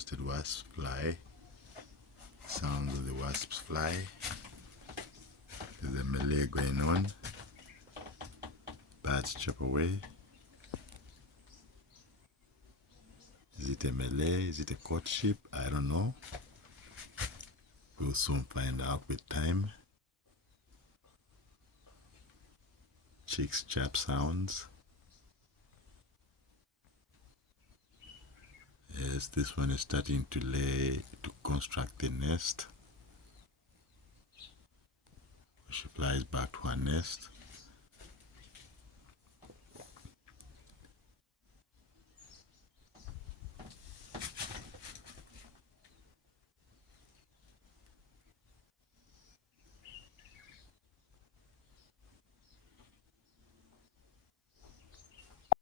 crested wasp fly. Sounds of the wasps fly. There's a melee going on. Birds chirp away. Is it a melee? Is it a courtship? I don't know. We'll soon find out with time. Chicks chirp sounds. Yes, this one is starting to construct a nest. She flies back to her nest.